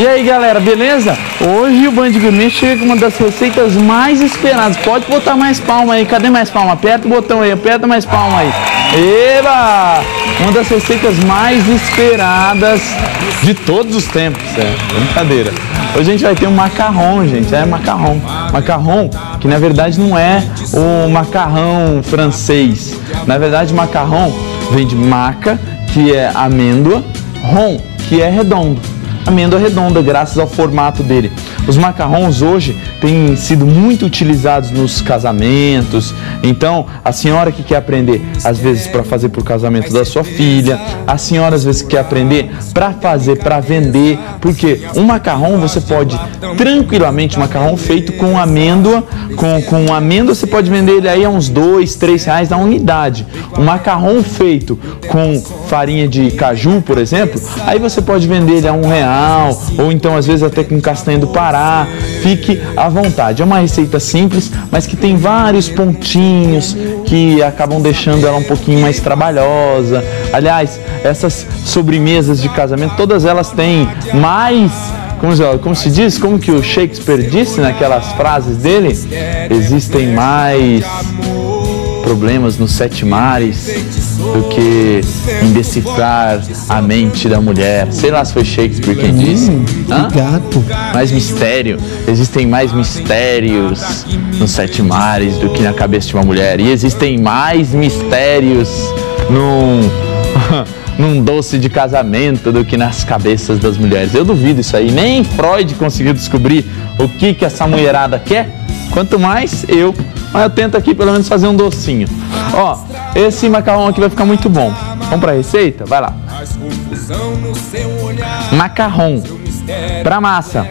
E aí galera, beleza? Hoje o Band Gourmet chega com uma das receitas mais esperadas. Pode botar mais palma aí, cadê mais palma? Aperta o botão aí, aperta mais palma aí. Eba! Uma das receitas mais esperadas de todos os tempos, brincadeira. Hoje a gente vai ter um macarrão, gente, macarrão. Macarrão que na verdade não é o macarrão francês. Na verdade macarrão vem de maca, que é amêndoa, ron, que é redondo. Amêndoa redonda, graças ao formato dele. Os macarrons hoje têm sido muito utilizados nos casamentos. Então, a senhora que quer aprender, às vezes, para fazer para o casamento da sua filha, a senhora, às vezes, quer aprender para fazer, para vender, porque um macarrão você pode tranquilamente, um macarrão feito com amêndoa, com amêndoa você pode vender ele aí a uns R$2, R$3 na unidade. Um macarrão feito com farinha de caju, por exemplo, aí você pode vender ele a R$1, ou então às vezes até com castanha do Pará. Fique à vontade. É uma receita simples, mas que tem vários pontinhos que acabam deixando ela um pouquinho mais trabalhosa. Aliás, essas sobremesas de casamento, todas elas têm mais... Como se diz? Como que o Shakespeare disse naquelas frases dele? Existem mais problemas nos 7 mares do que em decifrar a mente da mulher. Sei lá se foi Shakespeare quem disse. Obrigado. Mais mistério. Existem mais mistérios nos 7 mares do que na cabeça de uma mulher. E existem mais mistérios num doce de casamento do que nas cabeças das mulheres. Eu duvido isso aí. Nem Freud conseguiu descobrir o que essa mulherada quer. Quanto mais eu. Mas eu tento aqui pelo menos fazer um docinho. Ó, esse macarrão aqui vai ficar muito bom. Vamos para a receita? Vai lá. Macarrão. Para massa,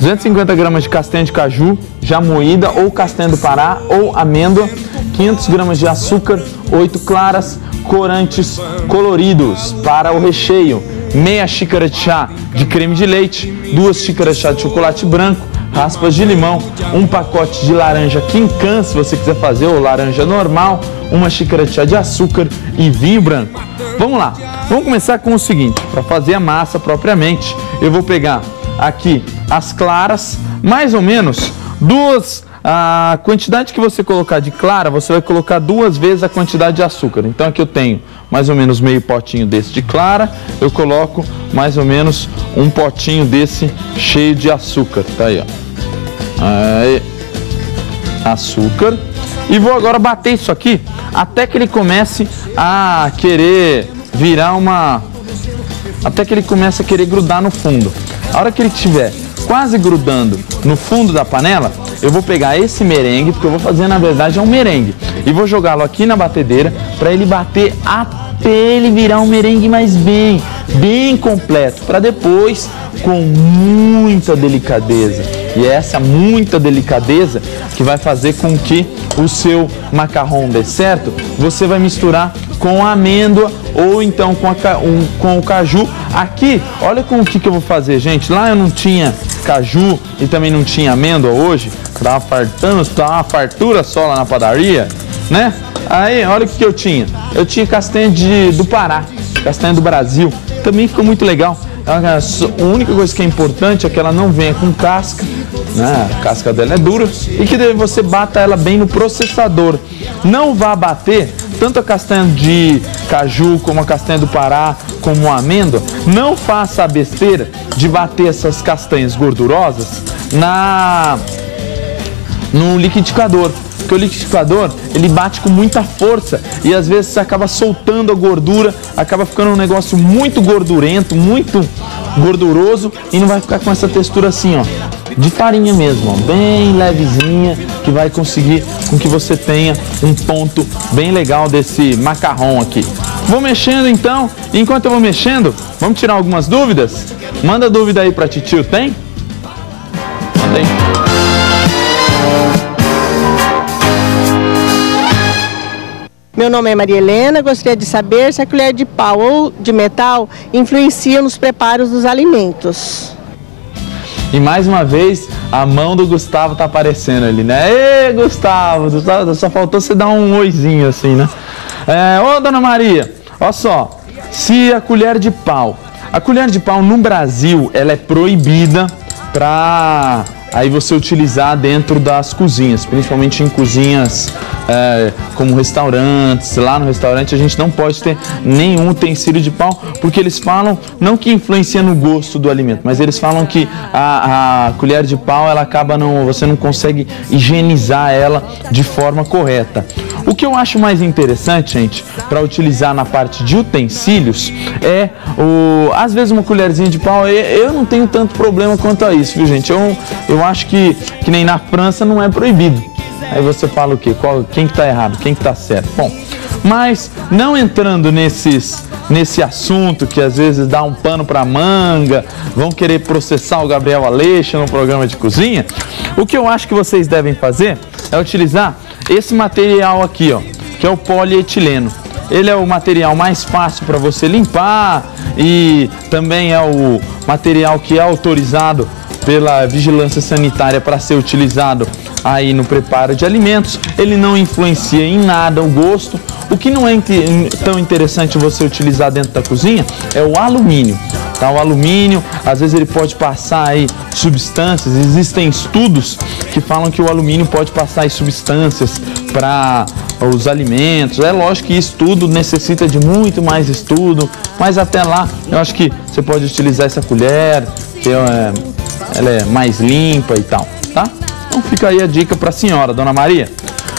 250 gramas de castanha de caju, já moída, ou castanha do Pará, ou amêndoa, 500 gramas de açúcar, 8 claras, corantes coloridos. Para o recheio, meia xícara de chá de creme de leite, 2 xícaras de chá de chocolate branco, raspas de limão, um pacote de laranja quincan, se você quiser fazer, ou laranja normal, 1 xícara de chá de açúcar e vinho branco. Vamos lá, vamos começar com o seguinte, para fazer a massa propriamente, eu vou pegar aqui as claras, mais ou menos a quantidade que você colocar de clara, você vai colocar 2 vezes a quantidade de açúcar. Então aqui eu tenho mais ou menos meio potinho desse de clara, eu coloco mais ou menos um potinho desse cheio de açúcar, tá aí, ó. Aí, açúcar. E vou agora bater isso aqui até que ele comece a querer virar até que ele comece a querer grudar no fundo. A hora que ele estiver quase grudando no fundo da panela, eu vou pegar esse merengue, porque eu vou fazer na verdade um merengue, e vou jogá-lo aqui na batedeira para ele bater até ele virar um merengue mais bem completo, para depois, com muita delicadeza, e é essa muita delicadeza que vai fazer com que o seu macarrão dê certo, você vai misturar com a amêndoa ou então com o caju. Aqui, olha com o que eu vou fazer, gente. Lá eu não tinha caju e também não tinha amêndoa hoje. Tava uma fartura só lá na padaria, né? Aí, olha o que eu tinha. Eu tinha castanha do Pará, castanha do Brasil. Também ficou muito legal. A única coisa que é importante é que ela não venha com casca, né? A casca dela é dura, e que você bata ela bem no processador. Não vá bater tanto a castanha de caju como a castanha do Pará, como a amêndoa. Não faça a besteira de bater essas castanhas gordurosas no liquidificador. Porque o liquidificador, ele bate com muita força e às vezes você acaba soltando a gordura, acaba ficando um negócio muito gordurento, muito gorduroso, e não vai ficar com essa textura assim, ó, de farinha mesmo, ó, bem levezinha, que vai conseguir com que você tenha um ponto bem legal desse macarrão aqui. Vou mexendo então, e enquanto eu vou mexendo, vamos tirar algumas dúvidas? Manda dúvida aí pra titio, tem? Manda aí. Meu nome é Maria Helena, gostaria de saber se a colher de pau ou de metal influencia nos preparos dos alimentos. E mais uma vez, a mão do Gustavo tá aparecendo ali, né? Ê, Gustavo, só faltou você dar um oizinho assim, né? Ô, dona Maria, olha só, se a colher de pau A colher de pau no Brasil, ela é proibida para aí você utilizar dentro das cozinhas, principalmente em cozinhas como restaurantes. Lá no restaurante a gente não pode ter nenhum utensílio de pau, porque eles falam, não que influencia no gosto do alimento, mas eles falam que a colher de pau, ela acaba você não consegue higienizar ela de forma correta. O que eu acho mais interessante, gente, para utilizar na parte de utensílios é, às vezes uma colherzinha de pau, eu não tenho tanto problema quanto a isso, viu, gente? Eu acho que nem na França não é proibido. Aí você fala o quê? Quem que tá errado? Quem que tá certo? Bom, mas não entrando nesse assunto que às vezes dá um pano para manga, vão querer processar o Gabriel Aleixo no programa de cozinha, o que eu acho que vocês devem fazer é utilizar esse material aqui, ó, que é o polietileno. Ele é o material mais fácil para você limpar e também é o material que é autorizado pela vigilância sanitária para ser utilizado aí no preparo de alimentos. Ele não influencia em nada o gosto. O que não é tão interessante você utilizar dentro da cozinha é o alumínio. Tá? O alumínio, às vezes ele pode passar aí substâncias, existem estudos que falam que o alumínio pode passar aí substâncias para os alimentos. É lógico que isso tudo necessita de muito mais estudo, mas até lá eu acho que você pode utilizar essa colher, que ela é mais limpa e tal, tá? Então fica aí a dica para a senhora, Dona Maria.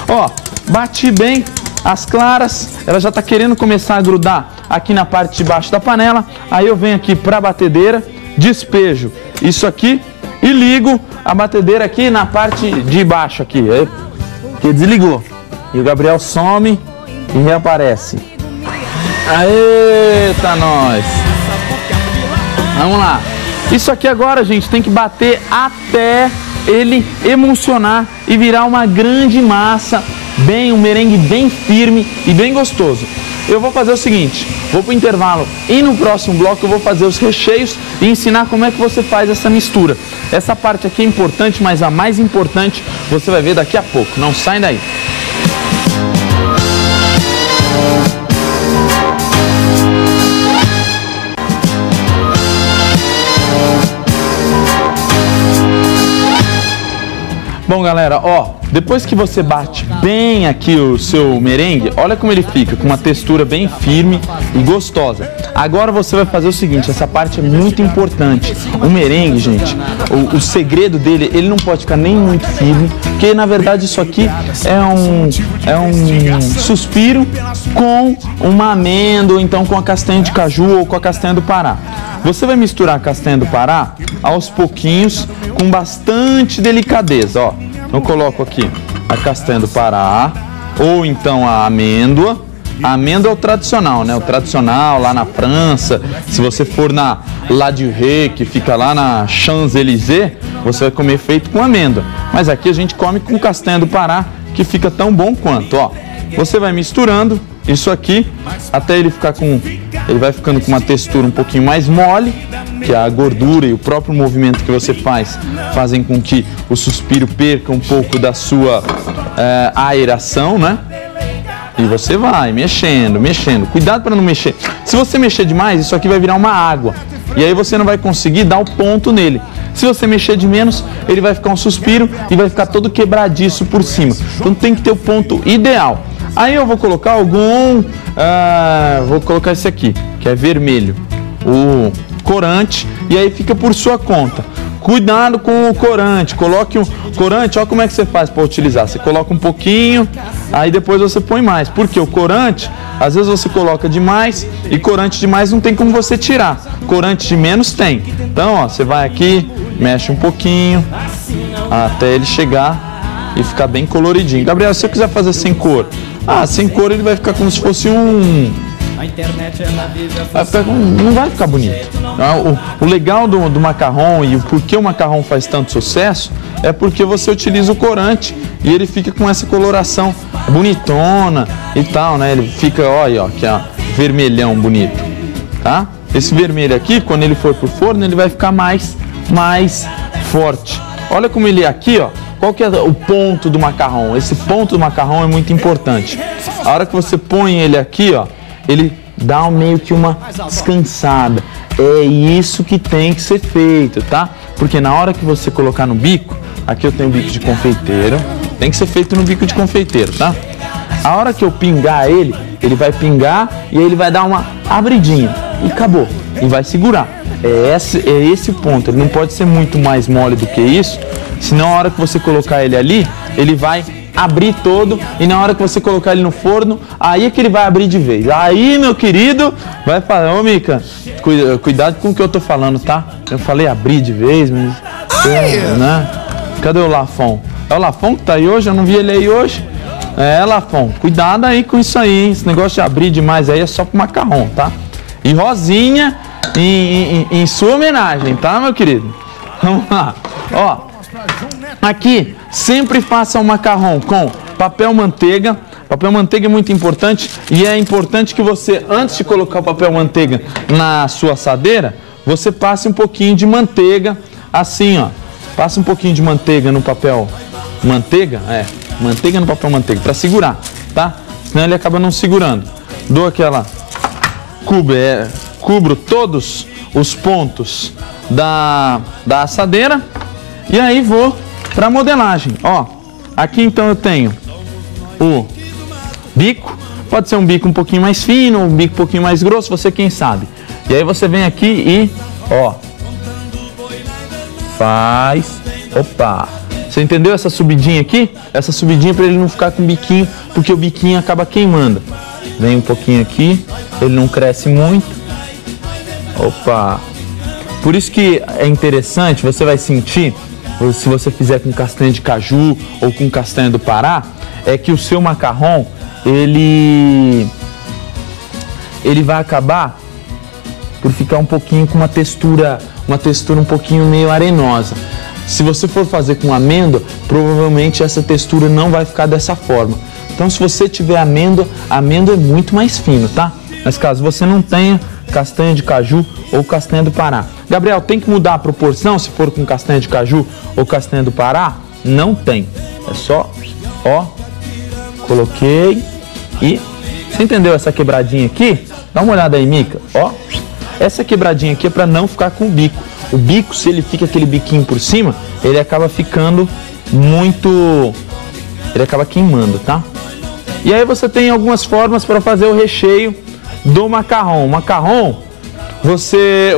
Ó, bati bem as claras, ela já está querendo começar a grudar aqui na parte de baixo da panela. Aí eu venho aqui para a batedeira, despejo isso aqui e ligo a batedeira aqui na parte de baixo aqui, que desligou. E o Gabriel some e reaparece. Eita, nós! Vamos lá. Isso aqui agora, gente, tem que bater até ele emulsionar e virar uma grande massa, um merengue bem firme e bem gostoso. Eu vou fazer o seguinte, vou para o intervalo e no próximo bloco eu vou fazer os recheios e ensinar como é que você faz essa mistura. Essa parte aqui é importante, mas a mais importante você vai ver daqui a pouco. Não sai daí. Bom, galera, ó, depois que você bate bem aqui o seu merengue, olha como ele fica, com uma textura bem firme e gostosa. Agora você vai fazer o seguinte, essa parte é muito importante. O merengue, gente, o segredo dele, ele não pode ficar nem muito firme, porque na verdade isso aqui é um suspiro com uma amêndoa, ou então com a castanha de caju ou com a castanha do Pará. Você vai misturar a castanha do Pará aos pouquinhos, com bastante delicadeza, ó. Eu coloco aqui a castanha do Pará, ou então a amêndoa. A amêndoa é o tradicional, né? O tradicional lá na França. Se você for na La Durée, que fica lá na Champs-Élysées, você vai comer feito com amêndoa. Mas aqui a gente come com castanha do Pará, que fica tão bom quanto, ó. Você vai misturando isso aqui até ele ficar ele vai ficando com uma textura um pouquinho mais mole, que a gordura e o próprio movimento que você fazem com que o suspiro perca um pouco da sua aeração, né? E você vai mexendo, mexendo. Cuidado para não mexer. Se você mexer demais, isso aqui vai virar uma água. E aí você não vai conseguir dar o ponto nele. Se você mexer de menos, ele vai ficar um suspiro e vai ficar todo quebradiço por cima. Então tem que ter o ponto ideal. Aí eu vou colocar vou colocar esse aqui, que é vermelho, o corante, e aí fica por sua conta. Cuidado com o corante, coloque o corante, olha como é que você faz para utilizar. Você coloca um pouquinho, aí depois você põe mais, porque o corante, às vezes você coloca demais e corante demais não tem como você tirar, corante de menos tem. Então, ó, você vai aqui, mexe um pouquinho, até ele chegar e ficar bem coloridinho. Gabriel, se eu quiser fazer sem cor, sem cor ele vai ficar como se fosse não vai ficar bonito. O legal do macarrão e o porquê o macarrão faz tanto sucesso é porque você utiliza o corante e ele fica com essa coloração bonitona e tal, né? Ele fica, olha, ó, que é vermelhão bonito, tá? Esse vermelho aqui, quando ele for pro forno, ele vai ficar mais forte. Olha como ele é aqui, ó. Qual que é o ponto do macarrão? Esse ponto do macarrão é muito importante. A hora que você põe ele aqui, ó, ele dá meio que uma descansada. É isso que tem que ser feito, tá? Porque na hora que você colocar no bico, aqui eu tenho bico de confeiteiro, tem que ser feito no bico de confeiteiro, tá? A hora que eu pingar ele, ele vai pingar e aí ele vai dar uma abridinha e acabou, e vai segurar. É esse o ponto, ele não pode ser muito mais mole do que isso, senão a hora que você colocar ele ali, ele vai abrir todo e na hora que você colocar ele no forno, aí é que ele vai abrir de vez. Aí, meu querido, vai falar, ô Mica, cuidado com o que eu tô falando, tá? Eu falei abrir de vez, mas... né? Cadê o Lafon? É o Lafon que tá aí hoje? Eu não vi ele aí hoje. É, Lafon, cuidado aí com isso aí, hein? Esse negócio de abrir demais aí é só pro macarrão, tá? E Rosinha em sua homenagem, tá, meu querido? Vamos lá. Ó, aqui, sempre faça o macarrão com papel manteiga. Papel manteiga é muito importante e é importante que você, antes de colocar o papel manteiga na sua assadeira, você passe um pouquinho de manteiga, assim, ó. Passa um pouquinho de manteiga no papel manteiga, manteiga no papel manteiga, para segurar, tá? Senão ele acaba não segurando. Dou aquela... Cubro todos os pontos da assadeira e aí vou para modelagem. Ó, aqui então eu tenho o bico, pode ser um bico um pouquinho mais fino, um bico um pouquinho mais grosso, você quem sabe. E aí você vem aqui e, ó, faz, opa, você entendeu essa subidinha aqui? Essa subidinha para ele não ficar com biquinho, porque o biquinho acaba queimando. Vem um pouquinho aqui, ele não cresce muito. Opa! Por isso que é interessante, você vai sentir, se você fizer com castanha de caju ou com castanha do Pará, é que o seu macarrão, ele vai acabar por ficar um pouquinho com uma textura um pouquinho meio arenosa. Se você for fazer com amêndoa, provavelmente essa textura não vai ficar dessa forma. Então, se você tiver amêndoa, a amêndoa é muito mais fino, tá? Mas caso você não tenha castanha de caju ou castanha do Pará. Gabriel, tem que mudar a proporção se for com castanha de caju ou castanha do Pará? Não tem. É só, ó, coloquei e... Você entendeu essa quebradinha aqui? Dá uma olhada aí, Mica. Ó, essa quebradinha aqui é para não ficar com o bico. O bico, se ele fica aquele biquinho por cima, ele acaba ficando muito... Ele acaba queimando, tá? E aí você tem algumas formas para fazer o recheio do macarrão. O macarrão,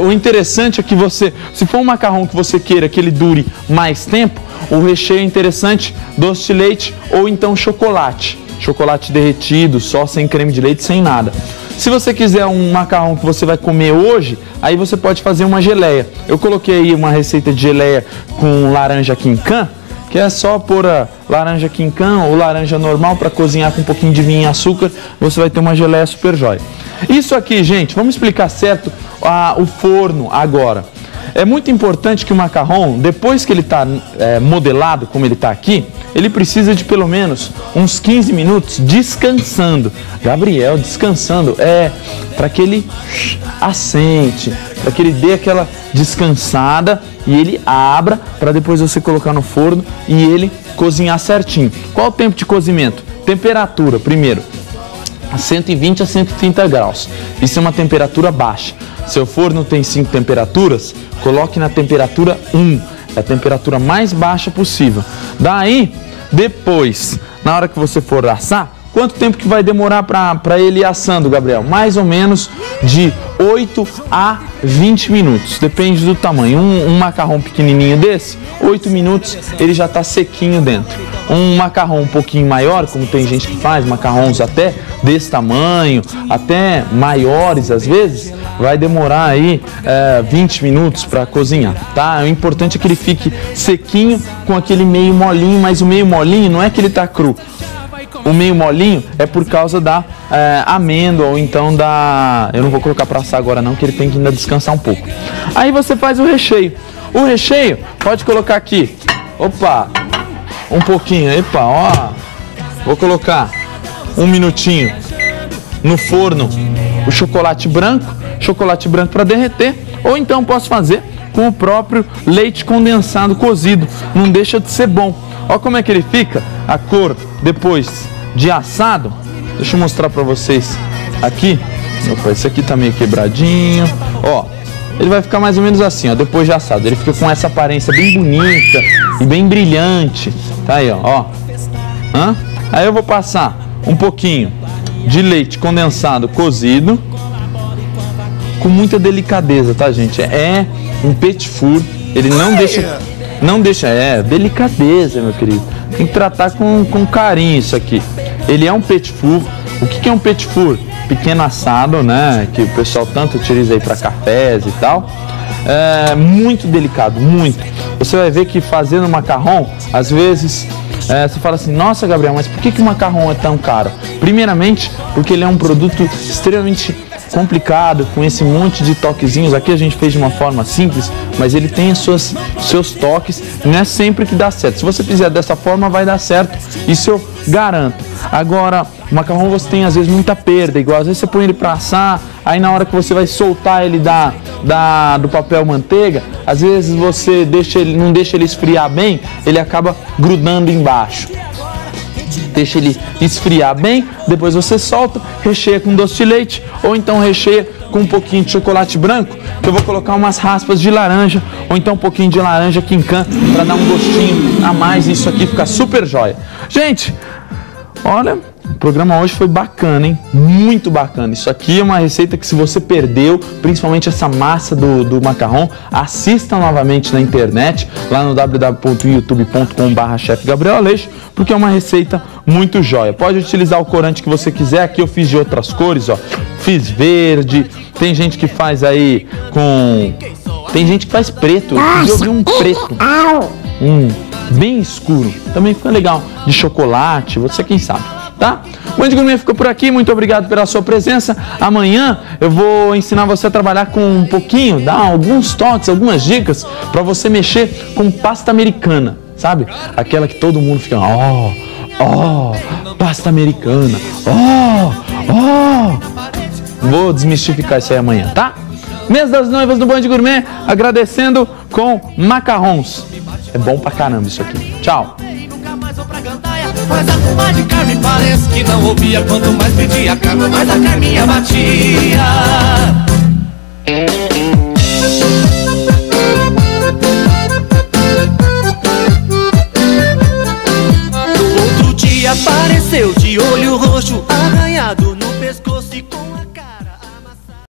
o interessante é que você, se for um macarrão que você queira que ele dure mais tempo, o recheio é interessante, doce de leite ou então chocolate. Chocolate derretido, só sem creme de leite, sem nada. Se você quiser um macarrão que você vai comer hoje, aí você pode fazer uma geleia. Eu coloquei aí uma receita de geleia com laranja quincan, que é só pôr a laranja quincan ou laranja normal para cozinhar com um pouquinho de vinho e açúcar, você vai ter uma geleia super jóia. Isso aqui, gente, vamos explicar certo o forno agora. É muito importante que o macarrão, depois que ele está modelado, como ele está aqui, ele precisa de pelo menos uns 15 minutos descansando. Gabriel, descansando, para que ele assente, para que ele dê aquela descansada e ele abra para depois você colocar no forno e ele cozinhar certinho. Qual o tempo de cozimento? Temperatura, primeiro, a 120 a 130 graus. Isso é uma temperatura baixa. Seu forno tem 5 temperaturas, coloque na temperatura 1, é a temperatura mais baixa possível. Daí, depois, na hora que você for assar, quanto tempo que vai demorar para ele ir assando, Gabriel? Mais ou menos de 8 a 20 minutos, depende do tamanho. Um macarrão pequenininho desse, 8 minutos ele já está sequinho dentro. Um macarrão um pouquinho maior, como tem gente que faz, macarrões até desse tamanho, até maiores às vezes, vai demorar aí 20 minutos para cozinhar, tá? O importante é que ele fique sequinho com aquele meio molinho, mas o meio molinho não é que ele tá cru. O meio molinho é por causa da amêndoa ou então da... Eu não vou colocar para assar agora não, que ele tem que ainda descansar um pouco. Aí você faz o recheio. O recheio pode colocar aqui, opa, um pouquinho, epa, ó. Vou colocar um minutinho no forno o chocolate branco para derreter, ou então posso fazer com o próprio leite condensado cozido, não deixa de ser bom. Olha como é que ele fica, a cor depois de assado. Deixa eu mostrar para vocês aqui. Opa, esse aqui tá meio quebradinho, ó, ele vai ficar mais ou menos assim, ó, depois de assado. Ele fica com essa aparência bem bonita e bem brilhante. Tá aí, ó. Aí eu vou passar um pouquinho de leite condensado cozido, com muita delicadeza, tá, gente? É um petit four, ele não deixa, delicadeza, meu querido. Tem que tratar com carinho isso aqui. Ele é um petit four. O que é um petit four? Pequeno assado, né? Que o pessoal tanto utiliza aí para cafés e tal. É muito delicado, muito. Você vai ver que fazendo macarrão, às vezes você fala assim, nossa, Gabriel, mas por que o macarrão é tão caro? Primeiramente, porque ele é um produto extremamente complicado, com esse monte de toquezinhos. Aqui a gente fez de uma forma simples, mas ele tem seus toques, não é sempre que dá certo. Se você fizer dessa forma, vai dar certo, isso eu garanto. Agora, o macarrão você tem às vezes muita perda, igual às vezes você põe ele para assar, aí na hora que você vai soltar ele do papel manteiga, às vezes você não deixa ele esfriar bem, ele acaba grudando embaixo. Deixa ele esfriar bem, depois você solta, recheia com doce de leite ou então recheia com um pouquinho de chocolate branco, que eu vou colocar umas raspas de laranja ou então um pouquinho de laranja quincan para dar um gostinho a mais e isso aqui fica super jóia. Gente, olha, o programa hoje foi bacana, hein? Muito bacana. Isso aqui é uma receita que se você perdeu, principalmente essa massa do macarrão, assista novamente na internet, lá no www.youtube.com/Chef Gabriel Aleixo, porque é uma receita muito jóia. Pode utilizar o corante que você quiser, aqui eu fiz de outras cores, ó. Fiz verde, tem gente que faz aí com... Tem gente que faz preto, eu vi um preto. Bem escuro, também fica legal, de chocolate, você quem sabe, tá? O Band Gourmet fica por aqui, muito obrigado pela sua presença. Amanhã eu vou ensinar você a trabalhar com um pouquinho, dar alguns toques, algumas dicas para você mexer com pasta americana, sabe? Aquela que todo mundo fica, pasta americana, Vou desmistificar isso aí amanhã, tá? Mês das Noivas do Band Gourmet, agradecendo com macarrons. É bom pra caramba isso aqui. Tchau. Mas a comadre Carmen parece que não ouvia. Quanto mais pedia a Carmen, mais a Carminha batia.